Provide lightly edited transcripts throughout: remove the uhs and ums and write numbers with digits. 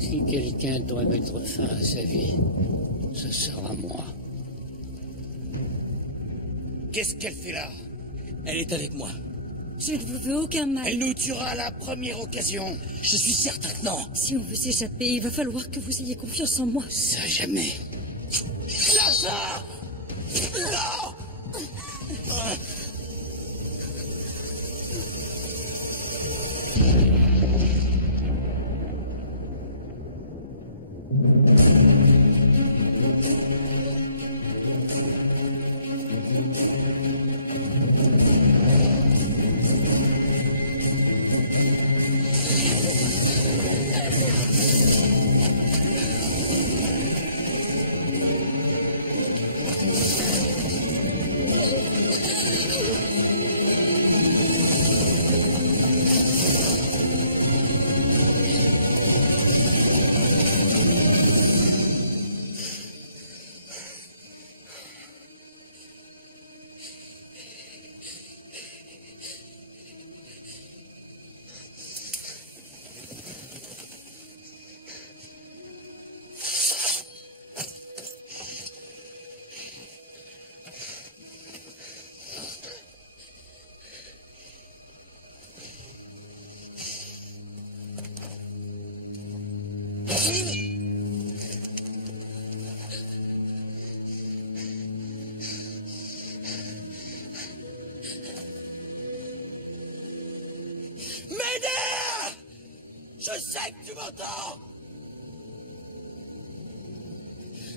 Si quelqu'un doit mettre fin à sa vie, ce sera moi. Qu'est-ce qu'elle fait là? Elle est avec moi. Je ne vous veux aucun mal. Elle nous tuera à la première occasion. Je suis certain que non. Si on veut s'échapper, il va falloir que vous ayez confiance en moi. Ça, jamais. Lâche ça! Non! Médère! Je sais que tu m'entends!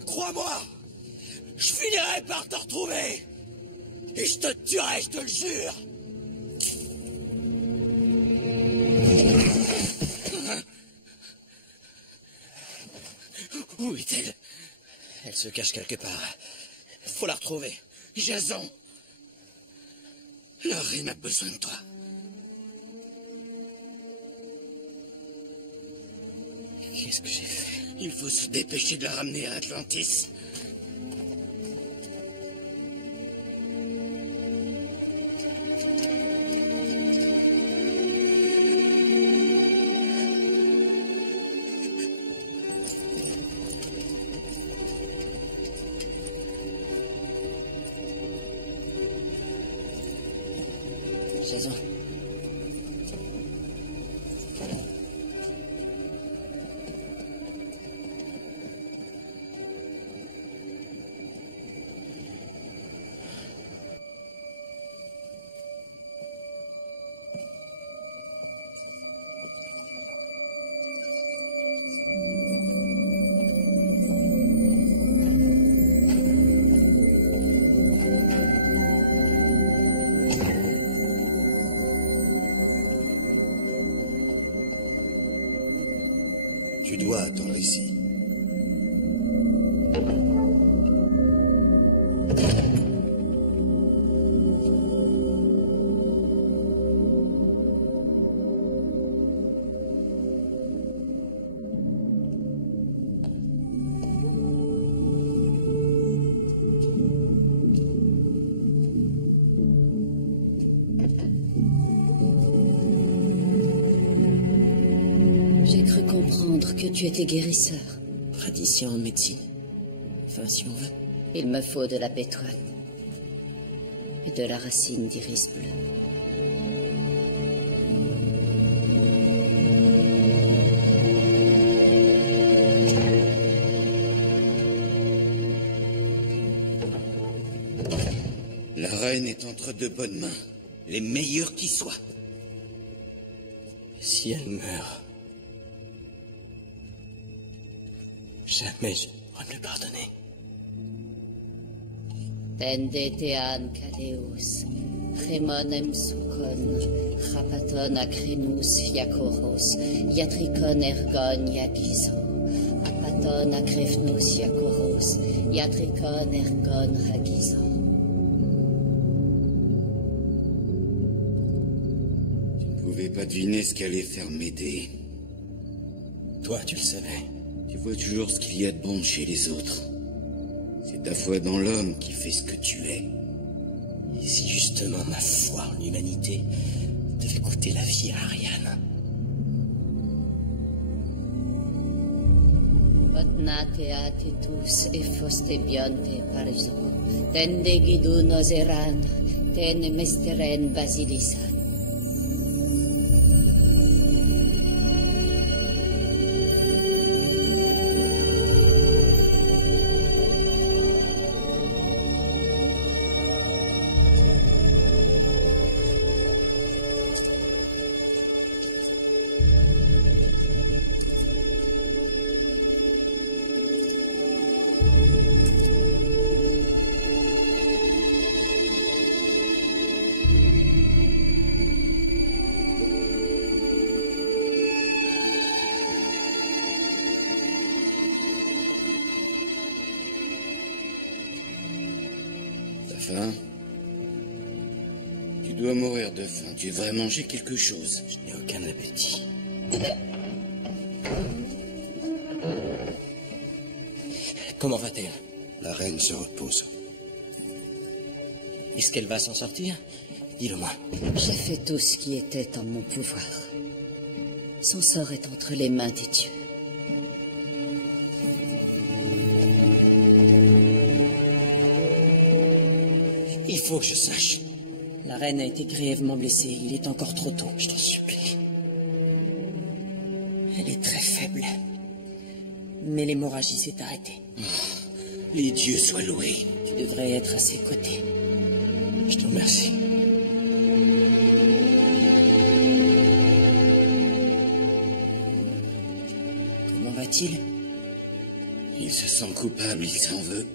Crois-moi, je finirai par te retrouver! Et je te tuerai, je te le jure! Où est-elle? Elle se cache quelque part. Faut la retrouver. Jason! La reine a besoin de toi. Qu'est-ce que j'ai fait? Il faut se dépêcher de la ramener à Atlantis. Jason. Tu dois attendre ici. J'ai cru comprendre que tu étais guérisseur. Praticien en médecine. Enfin, si on veut. Il me faut de la pétoine. Et de la racine d'iris bleu. La reine est entre de bonnes mains. Les meilleures qui soient. Si elle meurt... jamais je pourrai me le pardonner. Tendetean Kaleus, Remon Emsukon, Rapaton Acrenus Yakoros, Yatricon Ergon Yagizo, Rapaton Acrefnus Yakoros, Yatricon Ergon Hagizo. Tu ne pouvais pas deviner ce qu'allait faire Médée. Toi, tu le savais. Tu vois toujours ce qu'il y a de bon chez les autres. C'est ta foi dans l'homme qui fait ce que tu es. Et si justement ma foi en l'humanité devait coûter la vie à Ariane? Sotnate atitus e foste bionte pariso, tende gidu nozeran, ten mesteren basilisan. Faim? Tu dois mourir de faim. Tu devrais manger quelque chose. Je n'ai aucun appétit. Comment va-t-elle? La reine se repose. Est-ce qu'elle va s'en sortir? Dis-le-moi. J'ai fait tout ce qui était en mon pouvoir. Son sort est entre les mains des dieux. Il faut que je sache. La reine a été grièvement blessée. Il est encore trop tôt. Je t'en supplie. Elle est très faible. Mais l'hémorragie s'est arrêtée. Les dieux soient loués. Tu devrais être à ses côtés. Je te remercie. Comment va-t-il? Il se sent coupable, il s'en veut.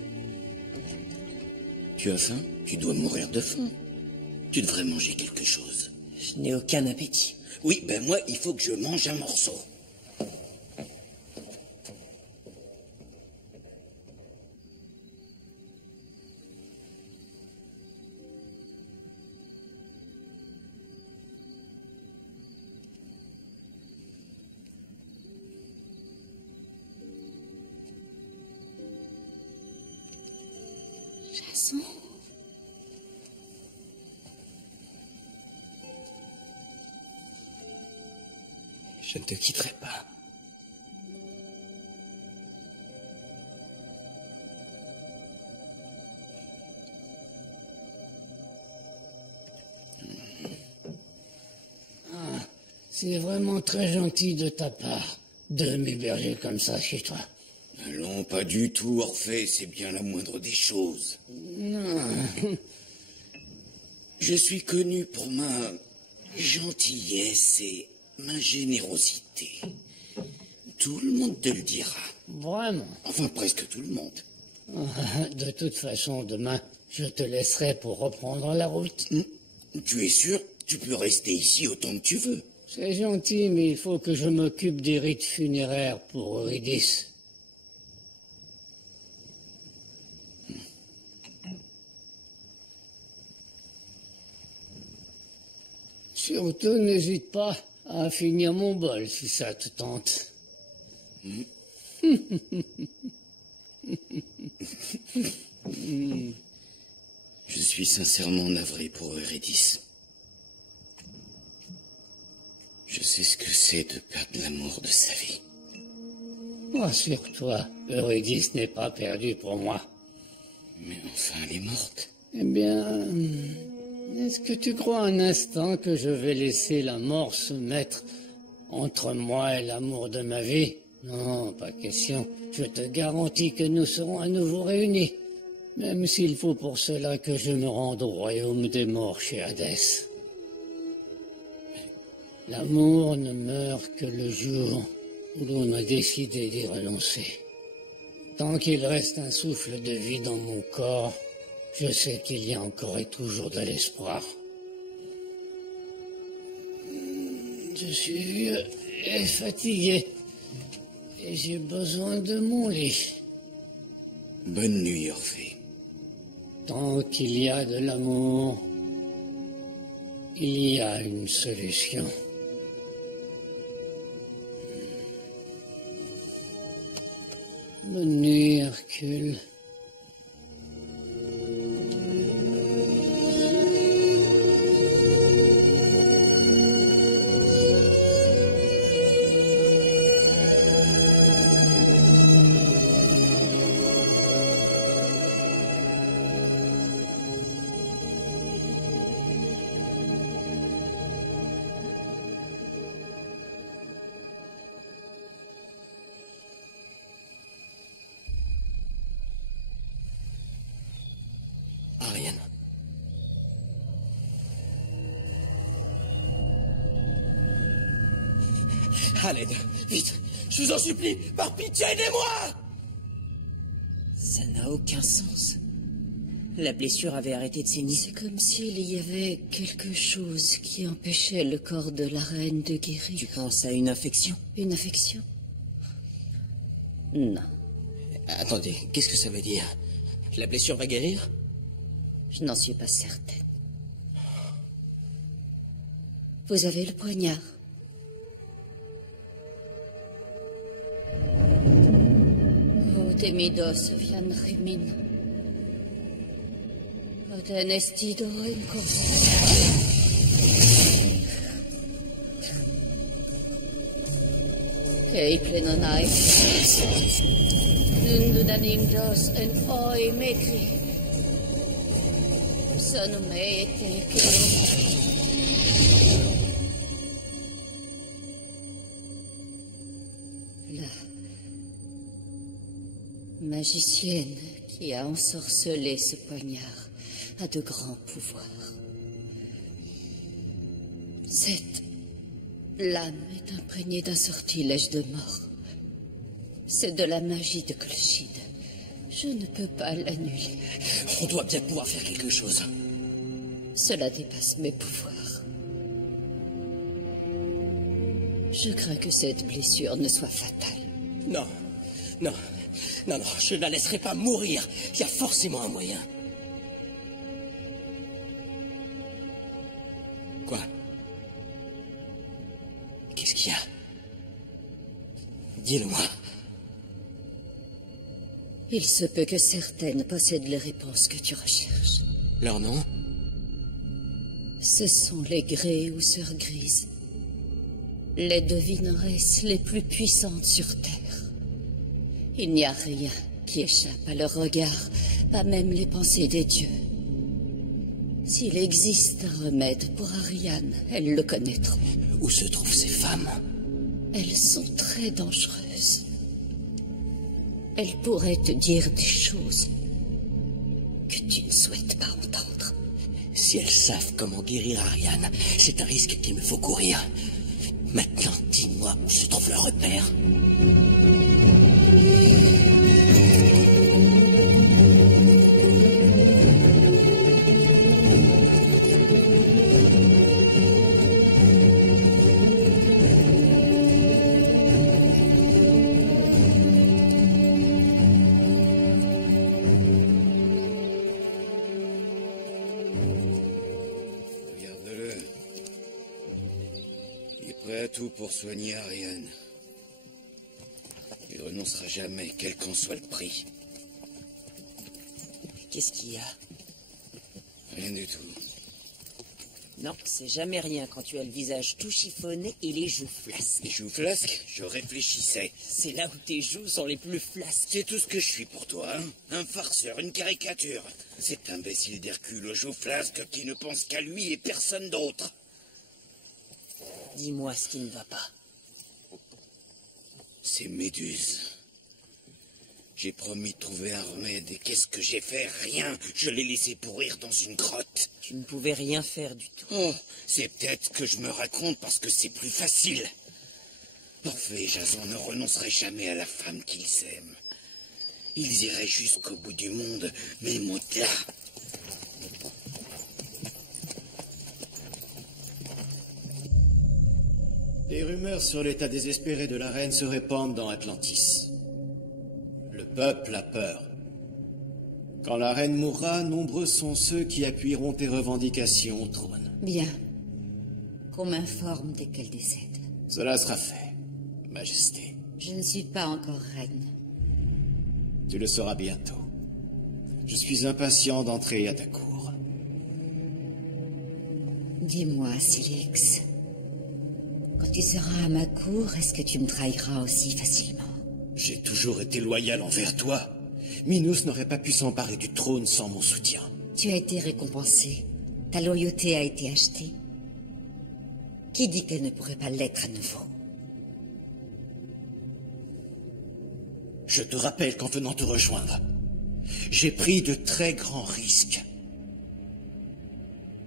Tu as faim? Tu dois mourir de faim. Tu devrais manger quelque chose. Je n'ai aucun appétit. Oui, ben moi, il faut que je mange un morceau. Jason. Je ne te quitterai pas. C'est vraiment très gentil de ta part de m'héberger comme ça chez toi. Allons, pas du tout, Orphée, c'est bien la moindre des choses. Non. Je suis connu pour ma gentillesse et ma générosité. Tout le monde te le dira. Vraiment. Enfin, presque tout le monde. De toute façon, demain, je te laisserai pour reprendre la route. Tu es sûr? Tu peux rester ici autant que tu veux. C'est gentil, mais il faut que je m'occupe des rites funéraires pour Eurydice. Surtout, n'hésite pas à finir mon bol, si ça te tente. Je suis sincèrement navré pour Eurydice. Je sais ce que c'est de perdre l'amour de sa vie. Rassure-toi, Eurydice n'est pas perdue pour moi. Mais enfin, elle est morte. Eh bien, est-ce que tu crois un instant que je vais laisser la mort se mettre entre moi et l'amour de ma vie? Non, pas question. Je te garantis que nous serons à nouveau réunis. Même s'il faut pour cela que je me rende au royaume des morts chez Hadès. L'amour ne meurt que le jour où l'on a décidé d'y renoncer. Tant qu'il reste un souffle de vie dans mon corps, je sais qu'il y a encore et toujours de l'espoir. Je suis vieux et fatigué, et j'ai besoin de mon lit. Bonne nuit, Orphée. Tant qu'il y a de l'amour, il y a une solution. Bonne nuit, Hercule. À l'aide, vite, je vous en supplie, par pitié, aidez-moi! Ça n'a aucun sens. La blessure avait arrêté de saigner. C'est comme s'il y avait quelque chose qui empêchait le corps de la reine de guérir. Tu penses à une infection? Une infection? Non. Attendez, qu'est-ce que ça veut dire? La blessure va guérir? Je n'en suis pas certaine. Vous avez le poignard. Oh, temidos vian remin. Oten estido en cos. Kei plenonai. Nundudanim dos en oi mekri. Sonome ete kero. Magicienne qui a ensorcelé ce poignard a de grands pouvoirs. Cette lame est imprégnée d'un sortilège de mort. C'est de la magie de Clochide. Je ne peux pas l'annuler. On doit bien pouvoir faire quelque chose. Cela dépasse mes pouvoirs. Je crains que cette blessure ne soit fatale. Non, non. Non, non, je ne la laisserai pas mourir. Il y a forcément un moyen. Quoi? Qu'est-ce qu'il y a? Dis-le-moi. Il se peut que certaines possèdent les réponses que tu recherches. Leur nom? Ce sont les Grey ou Sœurs Grises. Les devineresses les plus puissantes sur Terre. Il n'y a rien qui échappe à leur regard, pas même les pensées des dieux. S'il existe un remède pour Ariane, elles le connaîtront. Où se trouvent ces femmes? Elles sont très dangereuses. Elles pourraient te dire des choses que tu ne souhaites pas entendre. Si elles savent comment guérir Ariane, c'est un risque qu'il me faut courir. Maintenant, dis-moi où se trouve leur repère. Tout pour soigner Ariane. Il renoncera jamais, quel qu'en soit le prix. Qu'est-ce qu'il y a? Rien du tout. Non, c'est jamais rien quand tu as le visage tout chiffonné et les joues flasques. Les joues flasques? Je réfléchissais. C'est là où tes joues sont les plus flasques. C'est tout ce que je suis pour toi, hein? Un farceur, une caricature. Cet imbécile d'Hercule aux joues flasques qui ne pense qu'à lui et personne d'autre. Dis-moi ce qui ne va pas. Ces méduses. J'ai promis de trouver un remède et qu'est-ce que j'ai fait? Rien. Je l'ai laissé pourrir dans une grotte. Tu ne pouvais rien faire du tout. Oh, c'est peut-être que je me raconte parce que c'est plus facile. Orphée et Jason ne renonceraient jamais à la femme qu'ils aiment. Ils iraient jusqu'au bout du monde, même au-delà. Des rumeurs sur l'état désespéré de la reine se répandent dans Atlantis. Le peuple a peur. Quand la reine mourra, nombreux sont ceux qui appuieront tes revendications au trône. Bien. Qu'on m'informe dès qu'elle décède. Cela sera fait, Majesté. Je ne suis pas encore reine. Tu le sauras bientôt. Je suis impatient d'entrer à ta cour. Dis-moi, Silix. Quand tu seras à ma cour, est-ce que tu me trahiras aussi facilement? J'ai toujours été loyal envers toi. Minos n'aurait pas pu s'emparer du trône sans mon soutien. Tu as été récompensé. Ta loyauté a été achetée. Qui dit qu'elle ne pourrait pas l'être à nouveau? Je te rappelle qu'en venant te rejoindre, j'ai pris de très grands risques.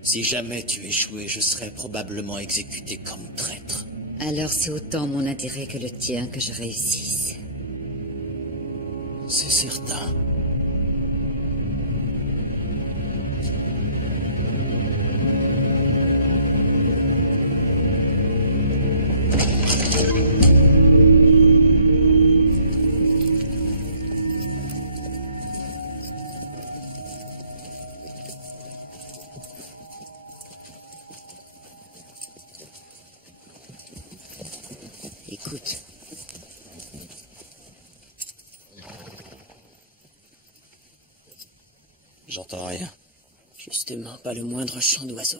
Si jamais tu échouais, je serais probablement exécuté comme traître. Alors c'est autant mon intérêt que le tien que je réussisse. C'est certain. Écoute. J'entends rien. Justement, pas le moindre chant d'oiseau.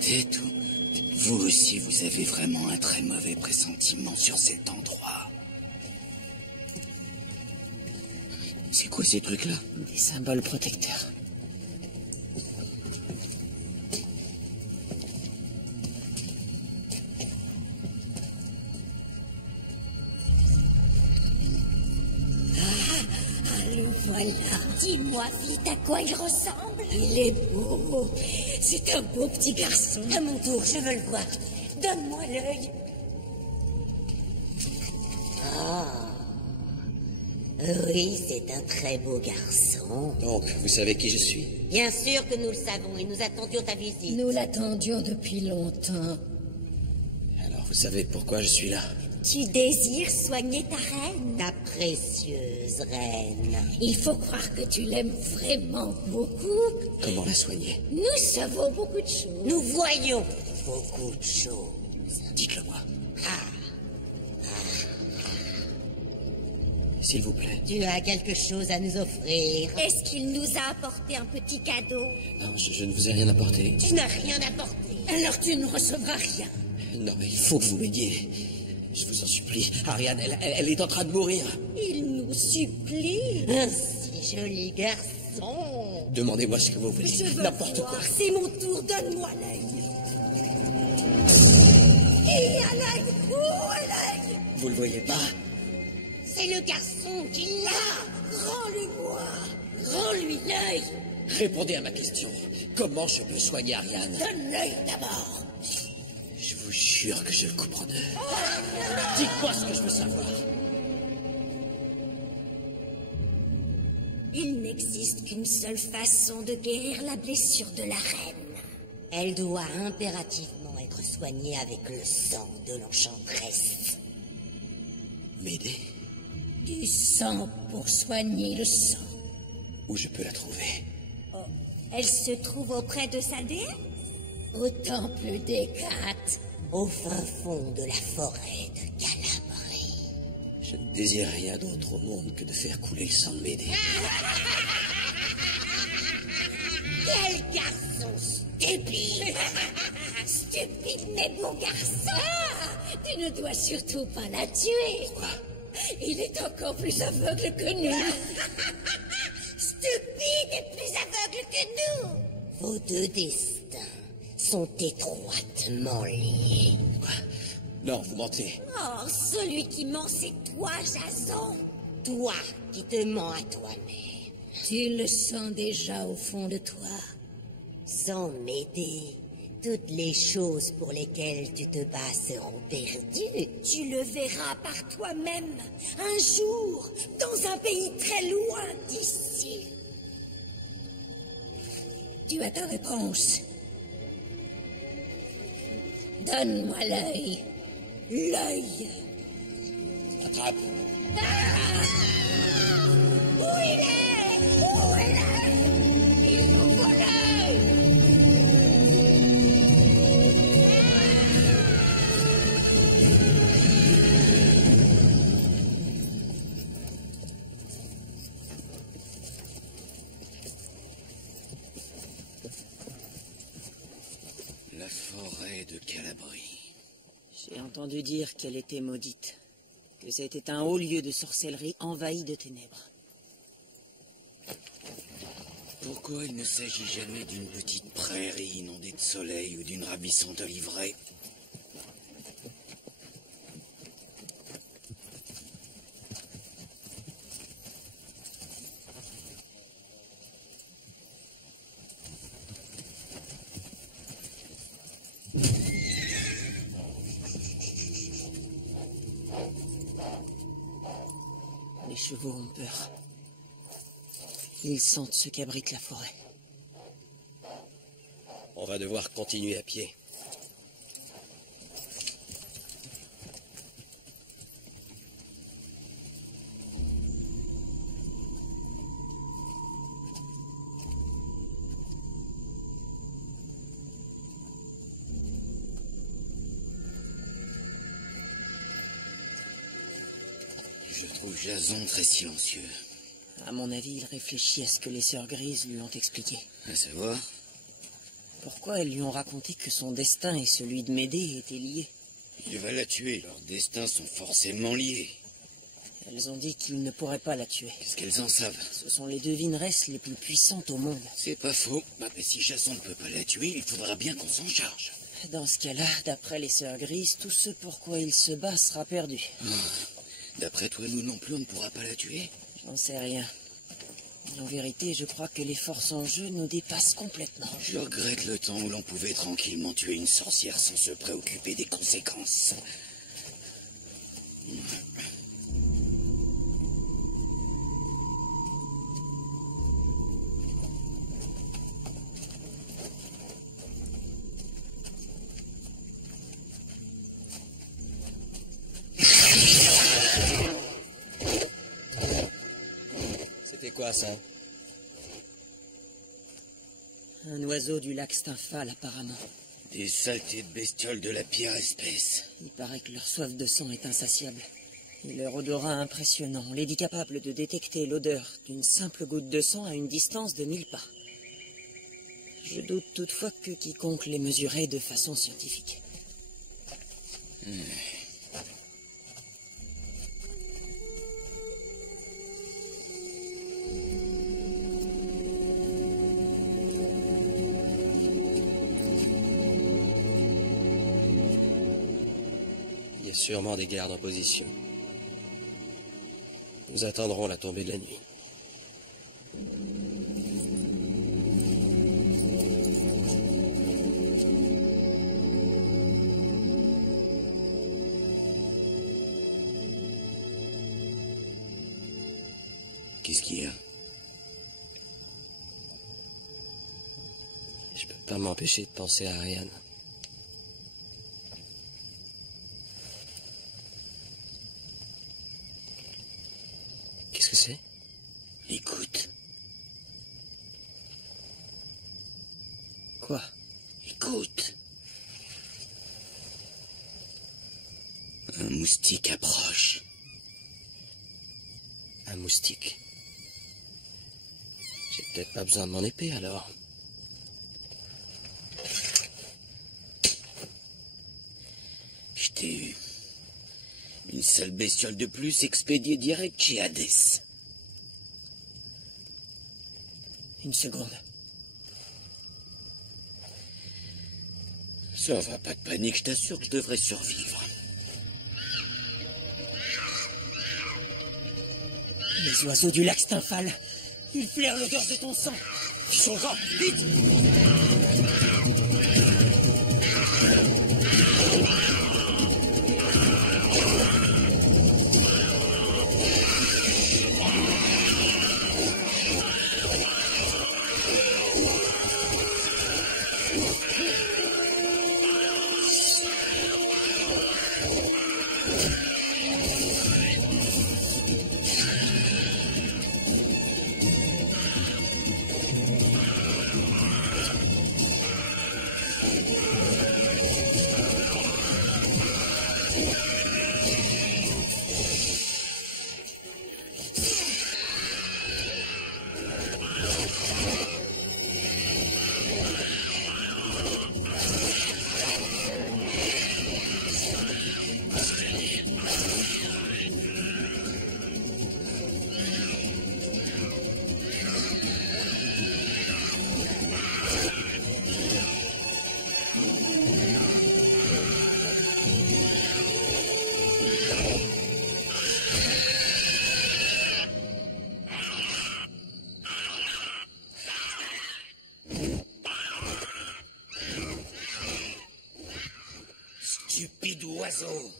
Tête, vous aussi, vous avez vraiment un très mauvais pressentiment sur cet endroit. C'est quoi ces trucs-là? Des symboles protecteurs. Le voilà. Dis-moi vite à quoi il ressemble. Il est beau. C'est un beau petit garçon. À mon tour, je veux le voir. Donne-moi l'œil. Ah. Oui, c'est un très beau garçon. Donc, vous savez qui je suis? Bien sûr que nous le savons et nous attendions ta visite. Nous l'attendions depuis longtemps. Alors, vous savez pourquoi je suis là? Tu désires soigner ta reine, ta précieuse reine. Il faut croire que tu l'aimes vraiment beaucoup. Comment la soigner? Nous savons beaucoup de choses. Nous voyons beaucoup de choses. Dites-le-moi. Ah. S'il vous plaît. Tu as quelque chose à nous offrir. Est-ce qu'il nous a apporté un petit cadeau? Non, je ne vous ai rien apporté. Tu n'as rien apporté. Alors tu ne recevras rien. Non, mais il faut que vous m'aidiez. Je vous en supplie. Ariane, elle est en train de mourir. Il nous supplie. Un si joli garçon. Demandez-moi ce que vous voulez. N'importe quoi. C'est mon tour. Donne-moi l'œil. Il y a l'œil. Où est l'œil? Vous le voyez pas? C'est le garçon qui l'a. Rends-le-moi. Rends-lui l'œil. Répondez à ma question. Comment je peux soigner Ariane? Donne l'œil d'abord. Je vous jure que je le coupe en deux. Dites-moi ce que je veux savoir. Il n'existe qu'une seule façon de guérir la blessure de la reine. Elle doit impérativement être soignée avec le sang de l'enchanteresse. M'aider? Du sang pour soigner le sang. Où je peux la trouver? Oh, elle se trouve auprès de sa déesse? Au temple d'Hécate, au fin fond de la forêt de Calabrie. Je ne désire rien d'autre au monde que de faire couler le sang de Médée. Quel garçon stupide! Stupide mais bon garçon! Tu ne dois surtout pas la tuer! Pourquoi? Il est encore plus aveugle que nous! Stupide et plus aveugle que nous! Vos deux destins sont étroitement liés. Quoi? Non, vous mentez. Oh, celui qui ment, c'est toi, Jason. Toi qui te mens à toi-même. Tu le sens déjà au fond de toi. Sans m'aider, toutes les choses pour lesquelles tu te bats seront perdues. Tu le verras par toi-même, un jour, dans un pays très loin d'ici. Tu as ta réponse. Donne-moi l'œil. L'œil. Attrape. Ah! Où il est? Où est l'œil? Il nous faut l'œil. près de Calabrie. J'ai entendu dire qu'elle était maudite, que c'était un haut lieu de sorcellerie envahi de ténèbres. Pourquoi il ne s'agit jamais d'une petite prairie inondée de soleil ou d'une ravissante oliveraies? Les chevaux ont peur. Ils sentent ce qu'abrite la forêt. On va devoir continuer à pied. Je trouve Jason très silencieux. À mon avis, il réfléchit à ce que les sœurs grises lui ont expliqué. À savoir? Pourquoi elles lui ont raconté que son destin et celui de Médée étaient liés? Il va la tuer, leurs destins sont forcément liés. Elles ont dit qu'ils ne pourraient pas la tuer. Qu'est-ce qu'elles en savent? Ce sont les devineresses les plus puissantes au monde. C'est pas faux. Mais si Jason ne peut pas la tuer, il faudra bien qu'on s'en charge. Dans ce cas-là, d'après les sœurs grises, tout ce pourquoi il se bat sera perdu. D'après toi, nous non plus, on ne pourra pas la tuer? J'en sais rien. En vérité, je crois que les forces en jeu nous dépassent complètement. Je regrette le temps où l'on pouvait tranquillement tuer une sorcière sans se préoccuper des conséquences. C'était quoi, ça? Un oiseau du lac Stymphale, apparemment. Des saletés de bestioles de la pire espèce. Il paraît que leur soif de sang est insatiable. Et leur odorat impressionnant les dit capables de détecter l'odeur d'une simple goutte de sang à une distance de 1000 pas. Je doute toutefois que quiconque les mesurait de façon scientifique. Il y a sûrement des gardes en position. Nous attendrons la tombée de la nuit. Qu'est-ce qu'il y a? Je peux pas m'empêcher de penser à Ariane. Qu'est-ce que c'est? Écoute. Quoi? Écoute. Un moustique approche. Un moustique. J'ai peut-être pas besoin de mon épée, alors. Je t'ai eu. Une sale bestiole de plus expédiée direct chez Hadès. Une seconde. Ça va, pas de panique, je t'assure que je devrais survivre. Les oiseaux du lac Stymphale. Ils flairent l'odeur de ton sang. Ils sont là, vite! nid d'oiseau.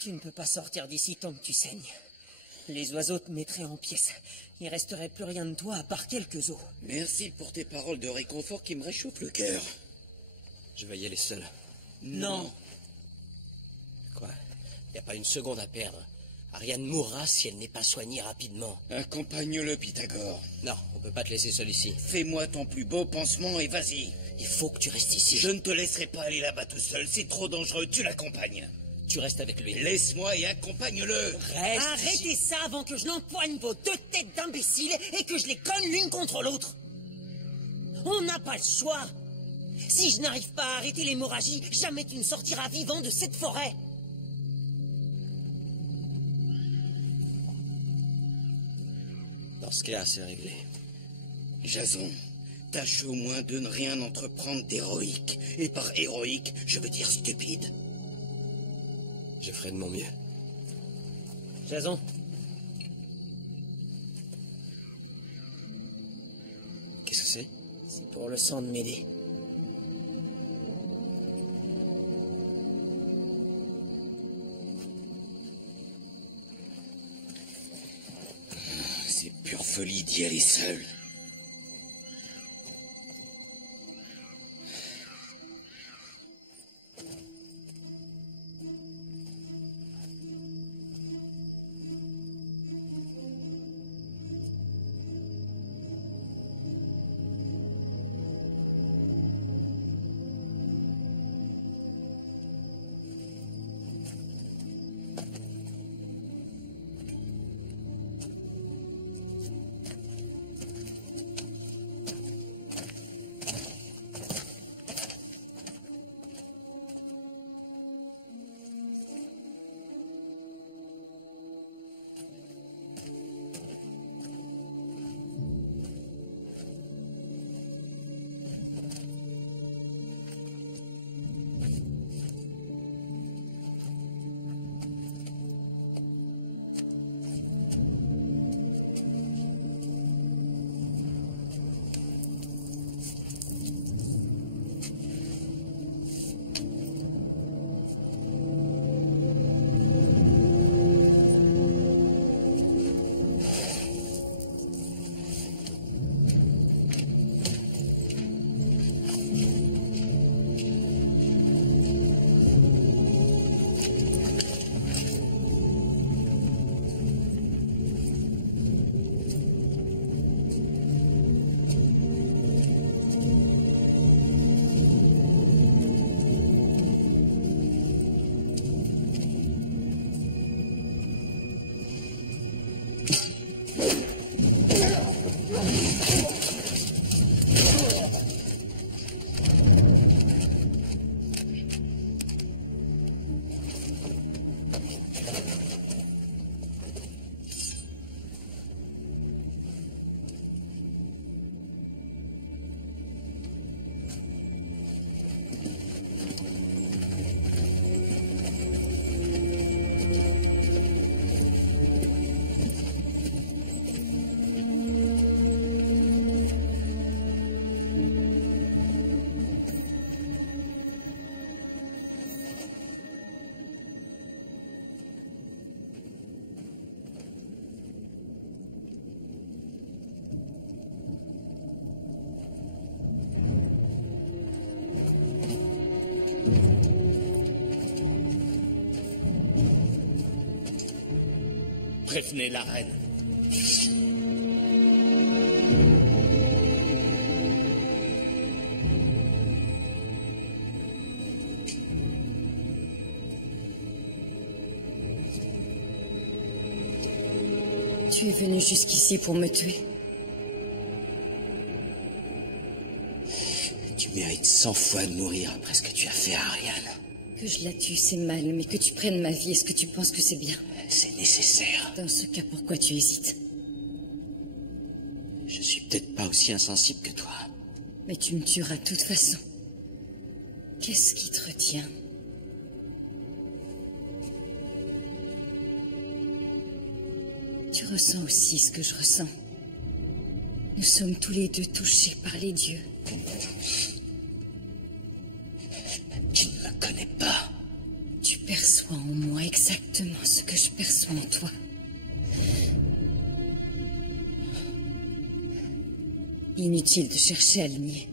Tu ne peux pas sortir d'ici tant que tu saignes. Les oiseaux te mettraient en pièces. Il resterait plus rien de toi à part quelques os. Merci pour tes paroles de réconfort qui me réchauffent le cœur. Je vais y aller seul. Non. Quoi? Y a pas une seconde à perdre. Ariane mourra si elle n'est pas soignée rapidement. Accompagne-le, Pythagore. Non, on peut pas te laisser seul ici. Fais-moi ton plus beau pansement et vas-y. Il faut que tu restes ici. Je ne te laisserai pas aller là-bas tout seul, c'est trop dangereux, tu l'accompagnes. Tu restes avec lui. Laisse-moi et accompagne-le. Reste Arrêtez ça avant que je n'empoigne vos deux têtes d'imbéciles et que je les cogne l'une contre l'autre. On n'a pas le choix. Si je n'arrive pas à arrêter l'hémorragie, jamais tu ne sortiras vivant de cette forêt. Dans ce cas, c'est réglé. Jason, tâche au moins de ne rien entreprendre d'héroïque. Et par héroïque, je veux dire stupide. Je ferai de mon mieux. Jason. Qu'est-ce que c'est? C'est pour le sang de Médée. C'est pure folie d'y aller seul. Prévenez la reine. Tu es venu jusqu'ici pour me tuer. Tu mérites 100 fois de mourir après ce que tu as fait à Ariane. Que je la tue, c'est mal, mais que tu prennes ma vie, est-ce que tu penses que c'est bien? C'est nécessaire. Dans ce cas, pourquoi tu hésites? Je suis peut-être pas aussi insensible que toi. Mais tu me tueras de toute façon. Qu'est-ce qui te retient? Tu ressens aussi ce que je ressens. Nous sommes tous les deux touchés par les dieux. connais pas. Tu perçois en moi exactement ce que je perçois en toi. Inutile de chercher à le nier.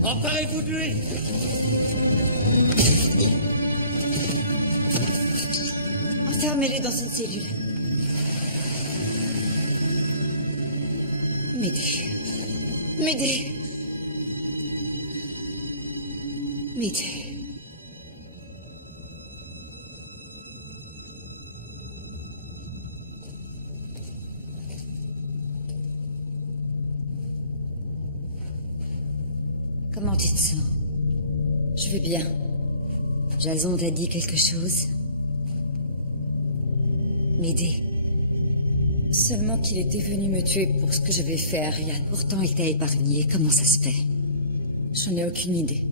Emparez-vous de lui! Enfermez-les dans une cellule. M'aider. M'aider. M'aider. Comment tu te sens? Je vais bien. Jason t'a dit quelque chose? M'aider. Seulement qu'il était venu me tuer pour ce que j'avais fait à Ariane. Pourtant, il t'a épargné. Comment ça se fait? J'en ai aucune idée.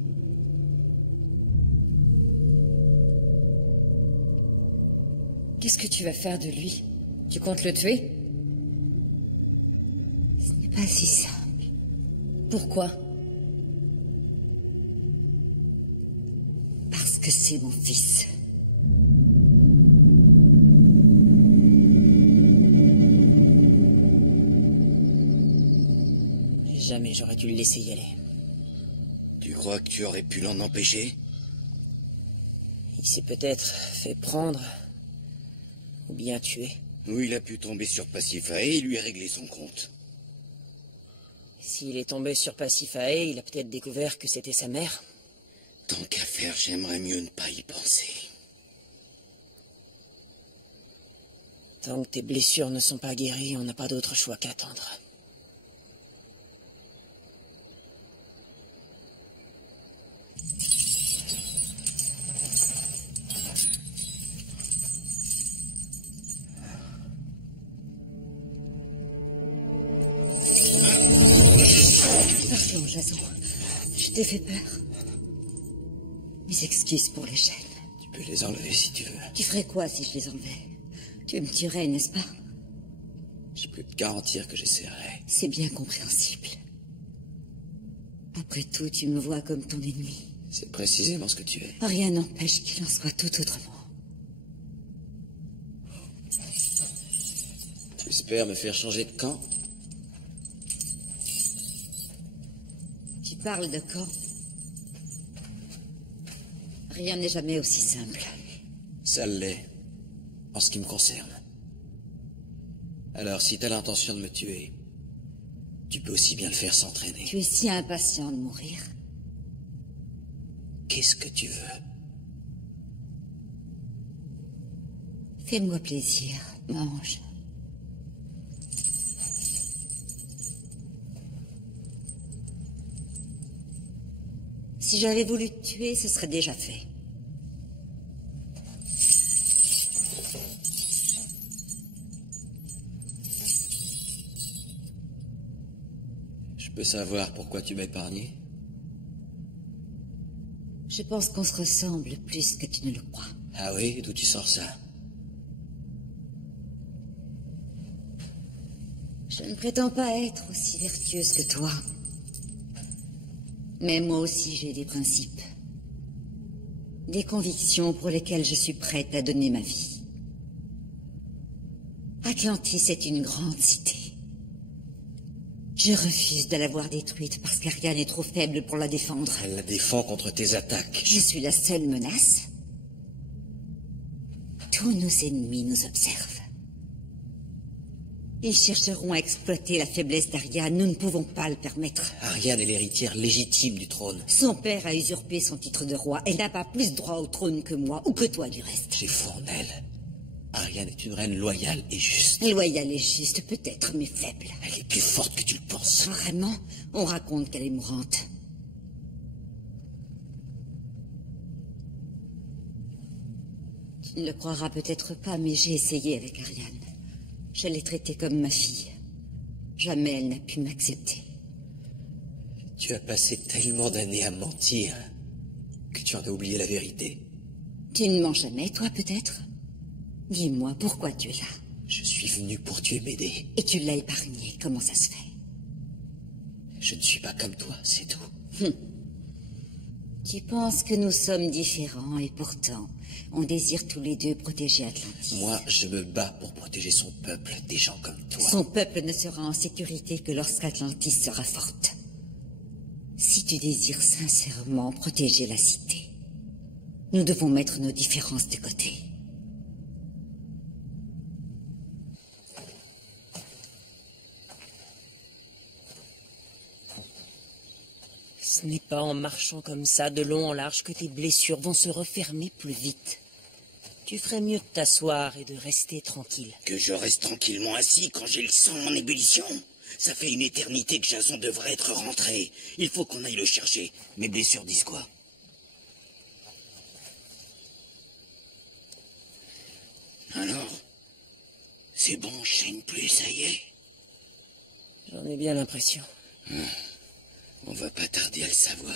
Qu'est-ce que tu vas faire de lui? Tu comptes le tuer? Ce n'est pas si simple. Pourquoi? Parce que c'est mon fils. Jamais j'aurais dû le laisser y aller. Tu crois que tu aurais pu l'en empêcher? Il s'est peut-être fait prendre, ou bien tuer. Ou il a pu tomber sur Pacifae et lui régler son compte. S'il est tombé sur Pacifae, il a peut-être découvert que c'était sa mère. Tant qu'à faire, j'aimerais mieux ne pas y penser. Tant que tes blessures ne sont pas guéries, on n'a pas d'autre choix qu'attendre. Pardon, Jason. Je t'ai fait peur. Mes excuses pour les chaînes. Tu peux les enlever si tu veux. Tu ferais quoi si je les enlevais? Tu me tuerais, n'est-ce pas? Je peux te garantir que j'essaierai. C'est bien compréhensible. Après tout, tu me vois comme ton ennemi. C'est précisément ce que tu es. Rien n'empêche qu'il en soit tout autrement. Tu espères me faire changer de camp? Tu parles de camp? Rien n'est jamais aussi simple. Ça l'est, en ce qui me concerne. Alors, si t'as l'intention de me tuer, tu peux aussi bien le faire s'entraîner. Tu es si impatient de mourir. Qu'est-ce que tu veux? Fais-moi plaisir, mange. Si j'avais voulu te tuer, ce serait déjà fait. Je peux savoir pourquoi tu m'as épargné? Je pense qu'on se ressemble plus que tu ne le crois. Ah oui? D'où tu sors ça? Je ne prétends pas être aussi vertueuse que toi. Mais moi aussi, j'ai des principes. Des convictions pour lesquelles je suis prête à donner ma vie. Atlantis est une grande cité. Je refuse de la voir détruite parce qu'Ariane est trop faible pour la défendre. Elle la défend contre tes attaques. Je suis la seule menace. Tous nos ennemis nous observent. Ils chercheront à exploiter la faiblesse d'Ariane. Nous ne pouvons pas le permettre. Ariane est l'héritière légitime du trône. Son père a usurpé son titre de roi. Elle n'a pas plus droit au trône que moi, ou que toi du reste. J'ai foi en elle. Ariane est une reine loyale et juste. Loyale et juste, peut-être, mais faible. Elle est plus forte que tu le penses. Vraiment? On raconte qu'elle est mourante. Tu ne le croiras peut-être pas, mais j'ai essayé avec Ariane. Je l'ai traitée comme ma fille. Jamais elle n'a pu m'accepter. Tu as passé tellement d'années à mentir que tu en as oublié la vérité. Tu ne mens jamais, toi, peut-être? Dis-moi, pourquoi tu es là? Je suis venu pour tuer Médée. Et tu l'as épargné, comment ça se fait? Je ne suis pas comme toi, c'est tout. Tu penses que nous sommes différents et pourtant, on désire tous les deux protéger Atlantis. Moi, je me bats pour protéger son peuple, des gens comme toi. Son peuple ne sera en sécurité que lorsqu'Atlantis sera forte. Si tu désires sincèrement protéger la cité, nous devons mettre nos différences de côté. Ce n'est pas en marchant comme ça, de long en large, que tes blessures vont se refermer plus vite. Tu ferais mieux de t'asseoir et de rester tranquille. Que je reste tranquillement assis quand j'ai le sang en ébullition? Ça fait une éternité que Jason devrait être rentré. Il faut qu'on aille le chercher. Mes blessures disent quoi? Alors? C'est bon, je saigne plus, ça y est? J'en ai bien l'impression. On va pas tarder à le savoir.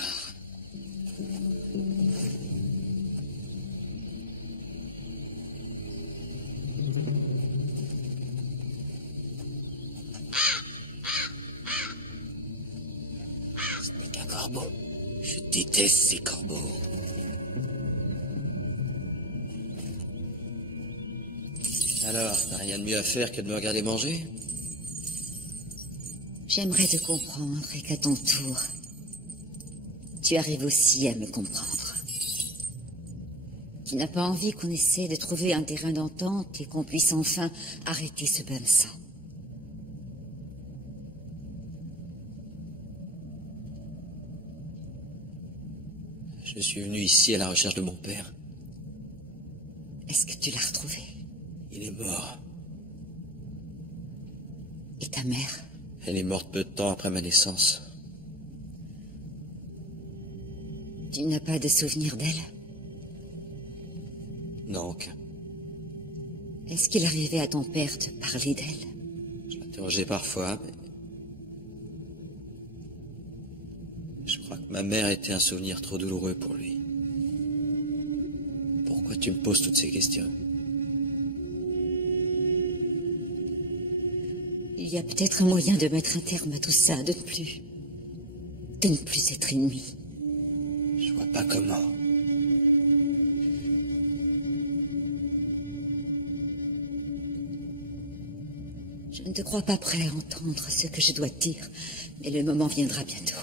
Ce n'est qu'un corbeau. Je déteste ces corbeaux. Alors, t'as rien de mieux à faire que de me regarder manger? J'aimerais te comprendre et qu'à ton tour, tu arrives aussi à me comprendre. Tu n'as pas envie qu'on essaie de trouver un terrain d'entente et qu'on puisse enfin arrêter ce bain de sang. Je suis venu ici à la recherche de mon père. Est-ce que tu l'as retrouvé? Il est mort. Et ta mère? Elle est morte peu de temps après ma naissance. Tu n'as pas de souvenir d'elle? Non, aucun. Est-ce qu'il arrivait à ton père de parler d'elle? Je l'interrogeais parfois, mais... je crois que ma mère était un souvenir trop douloureux pour lui. Pourquoi tu me poses toutes ces questions? Il y a peut-être un moyen de mettre un terme à tout ça, de ne plus être ennemis. Je vois pas comment. Je ne te crois pas prêt à entendre ce que je dois te dire, mais le moment viendra bientôt.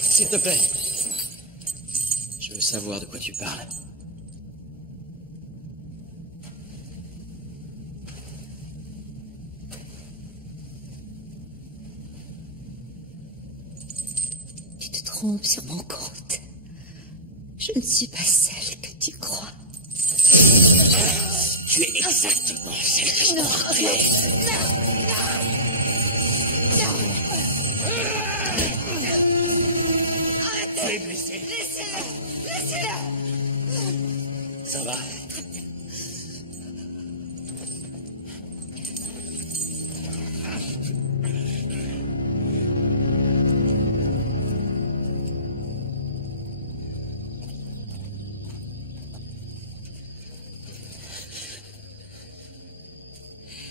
S'il te plaît. Je veux savoir de quoi tu parles. Tu te trompes sur mon compte. Je ne suis pas celle que tu crois. Tu es exactement celle que je crois que tu es. Tu es blessé. Laissez-le. Ça va?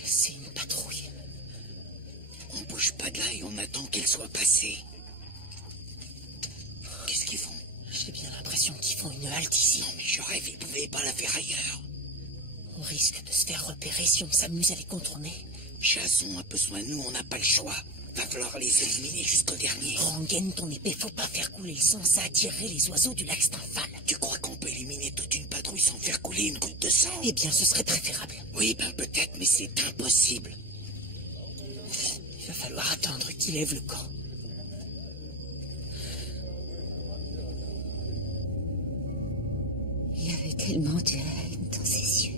C'est une patrouille. On bouge pas de là et on attend qu'elle soit passée. Qu'est-ce qu'ils font? J'ai bien l'impression qu'ils font une halte ici. Non mais je rêve, ils pouvaient pas la faire ailleurs. On risque de se faire repérer si on s'amuse à les contourner. Jason a besoin de nous, on n'a pas le choix. Va falloir les éliminer jusqu'au dernier. Rengaine ton épée, faut pas faire couler le sang, ça attirerait les oiseaux du lac Stymphal. Tu crois qu'on peut éliminer toute une patrouille sans faire couler une goutte de sang? Eh bien, ce serait préférable. Oui, ben peut-être, mais c'est impossible. falloir attendre qu'il lève le camp. Il y avait tellement de haine dans ses yeux.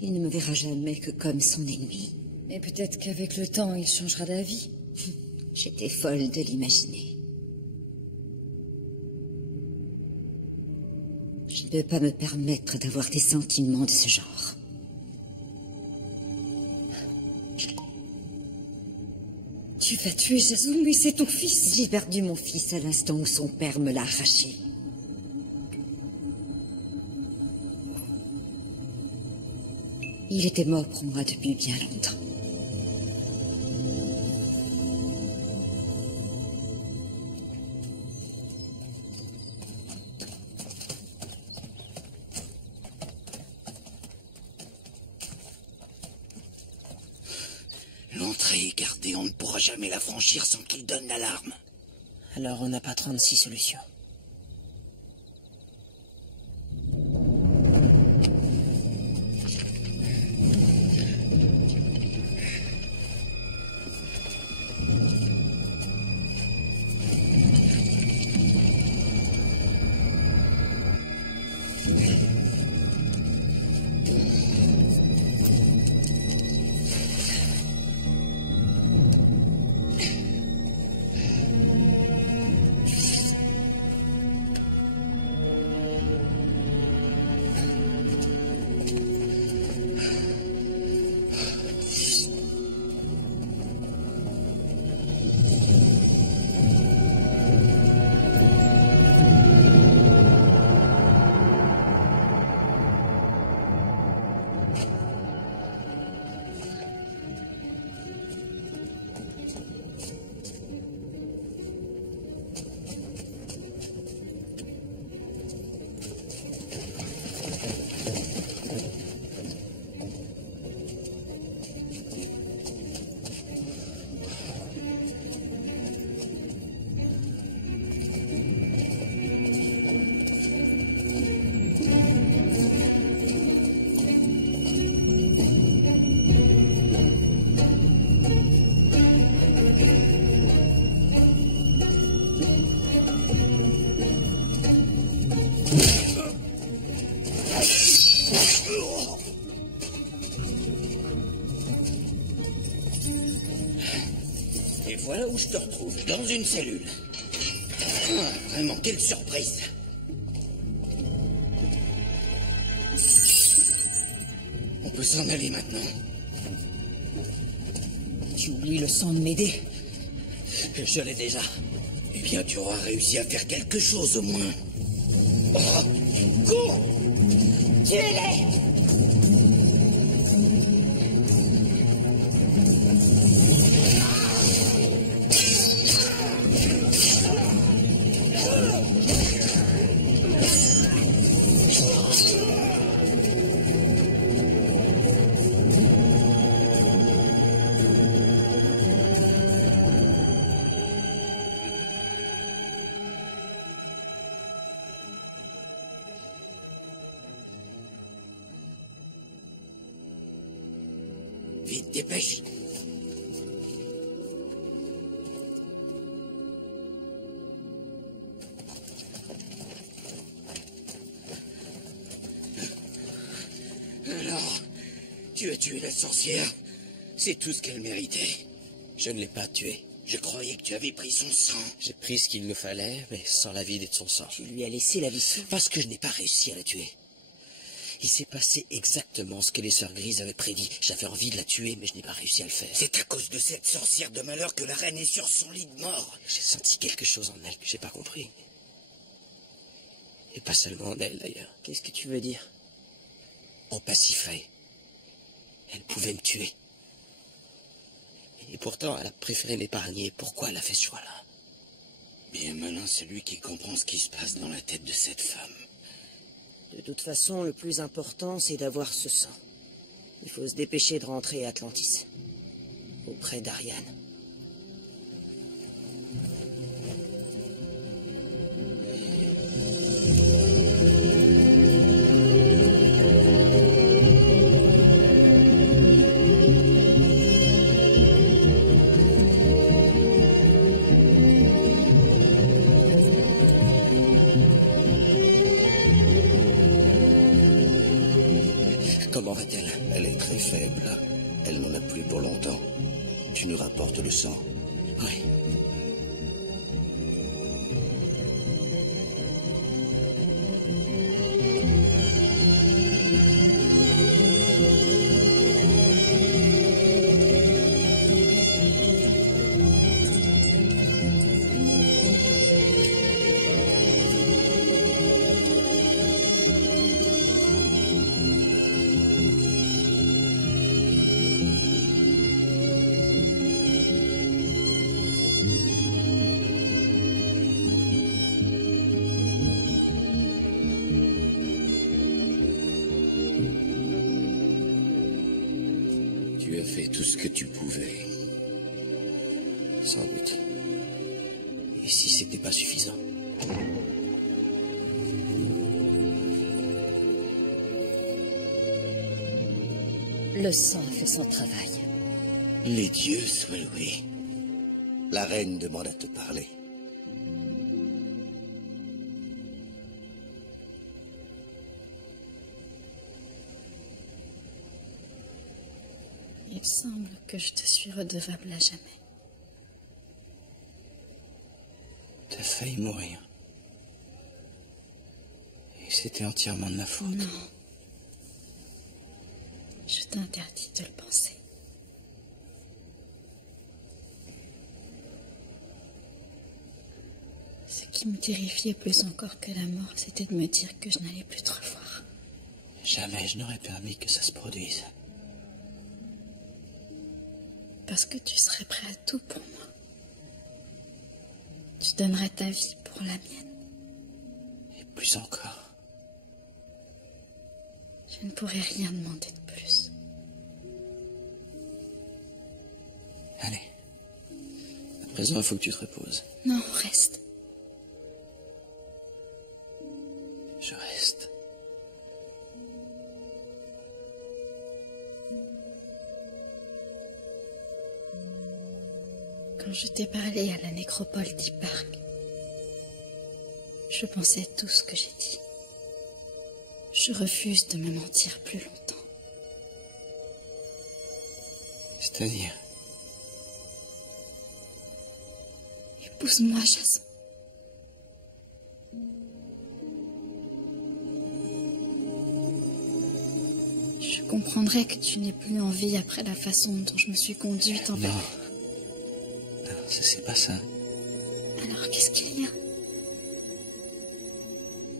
Il ne me verra jamais que comme son ennemi. Mais peut-être qu'avec le temps, il changera d'avis. J'étais folle de l'imaginer. Je ne peux pas me permettre d'avoir des sentiments de ce genre. Tu vas tuer Jason, mais c'est ton fils. J'ai perdu mon fils à l'instant où son père me l'a arraché. Il était mort pour moi depuis bien longtemps. L'entrée est gardée, on ne pourra jamais la franchir sans qu'il donne l'alarme. Alors on n'a pas 36 solutions. Et voilà où je te retrouve, dans une cellule. Ah, vraiment, quelle surprise. On peut s'en aller maintenant. Tu oublies le sang de Médée? Je l'ai déjà. Eh bien, tu auras réussi à faire quelque chose au moins. Oh, cours! Tuez-les! Vite, dépêche. Alors, tu as tué la sorcière. C'est tout ce qu'elle méritait. Je ne l'ai pas tuée. Je croyais que tu avais pris son sang. J'ai pris ce qu'il nous fallait, mais sans la vide et de son sang. Tu lui as laissé la vie sauve. Parce que je n'ai pas réussi à la tuer. Il s'est passé exactement ce que les sœurs grises avaient prédit. J'avais envie de la tuer, mais je n'ai pas réussi à le faire. C'est à cause de cette sorcière de malheur que la reine est sur son lit de mort. J'ai senti quelque chose en elle que j'ai pas compris. Et pas seulement en elle, d'ailleurs. Qu'est-ce que tu veux dire? En Pasiphae. Elle pouvait me tuer. Et pourtant, elle a préféré m'épargner. Pourquoi elle a fait ce choix-là? Bien malin celui qui comprend ce qui se passe dans la tête de cette femme. De toute façon, le plus important, c'est d'avoir ce sang. Il faut se dépêcher de rentrer à Atlantis. Auprès d'Ariane. Comment va-t-elle? Elle est très faible. Elle n'en a plus pour longtemps. Tu nous rapportes le sang. Oui. Tu as fait tout ce que tu pouvais. Sans doute. Et si c'était pas suffisant? Le sang a fait son travail. Les dieux soient loués. La reine demande à te parler. Il semble que je te suis redevable à jamais. T'as failli mourir. Et c'était entièrement de ma faute. Non. Je t'interdis de le penser. Ce qui me terrifiait plus encore que la mort, c'était de me dire que je n'allais plus te revoir. Jamais je n'aurais permis que ça se produise. Parce que tu serais prêt à tout pour moi. Tu donnerais ta vie pour la mienne. Et plus encore. Je ne pourrais rien demander de plus. Allez. À présent, il faut que tu te reposes. Non, reste. Je reste. Quand je t'ai parlé à la nécropole d'Hipparque, je pensais tout ce que j'ai dit. Je refuse de me mentir plus longtemps. C'est-à-dire? Épouse-moi, Jason. Je comprendrais que tu n'aies plus envie après la façon dont je me suis conduite envers... Non. Non, c'est pas ça. Alors, qu'est-ce qu'il y a?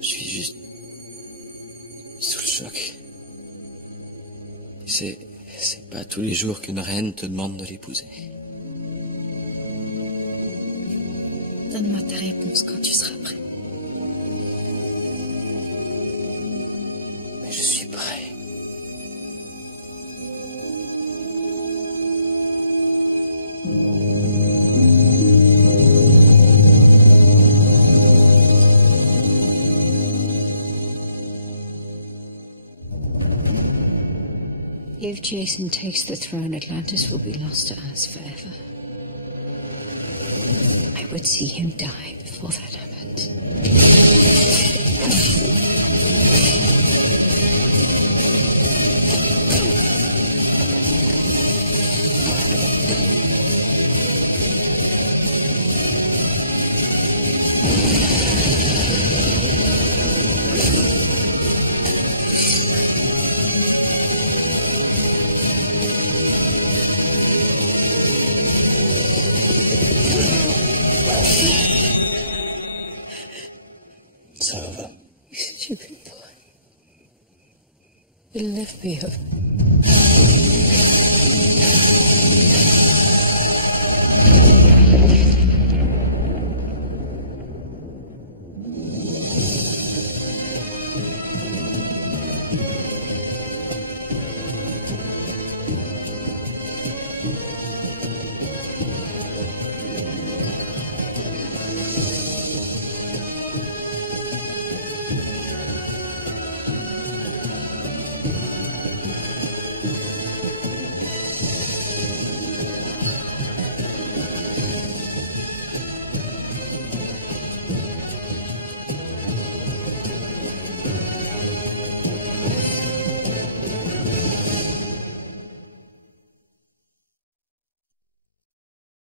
Je suis juste... sous le choc. C'est pas tous les jours qu'une reine te demande de l'épouser. Donne-moi ta réponse quand tu seras prêt. Mais je suis prêt. If Jason takes the throne, Atlantis will be lost to us forever. I would see him die before that happened. Ça va. You stupid boy. You left me alone.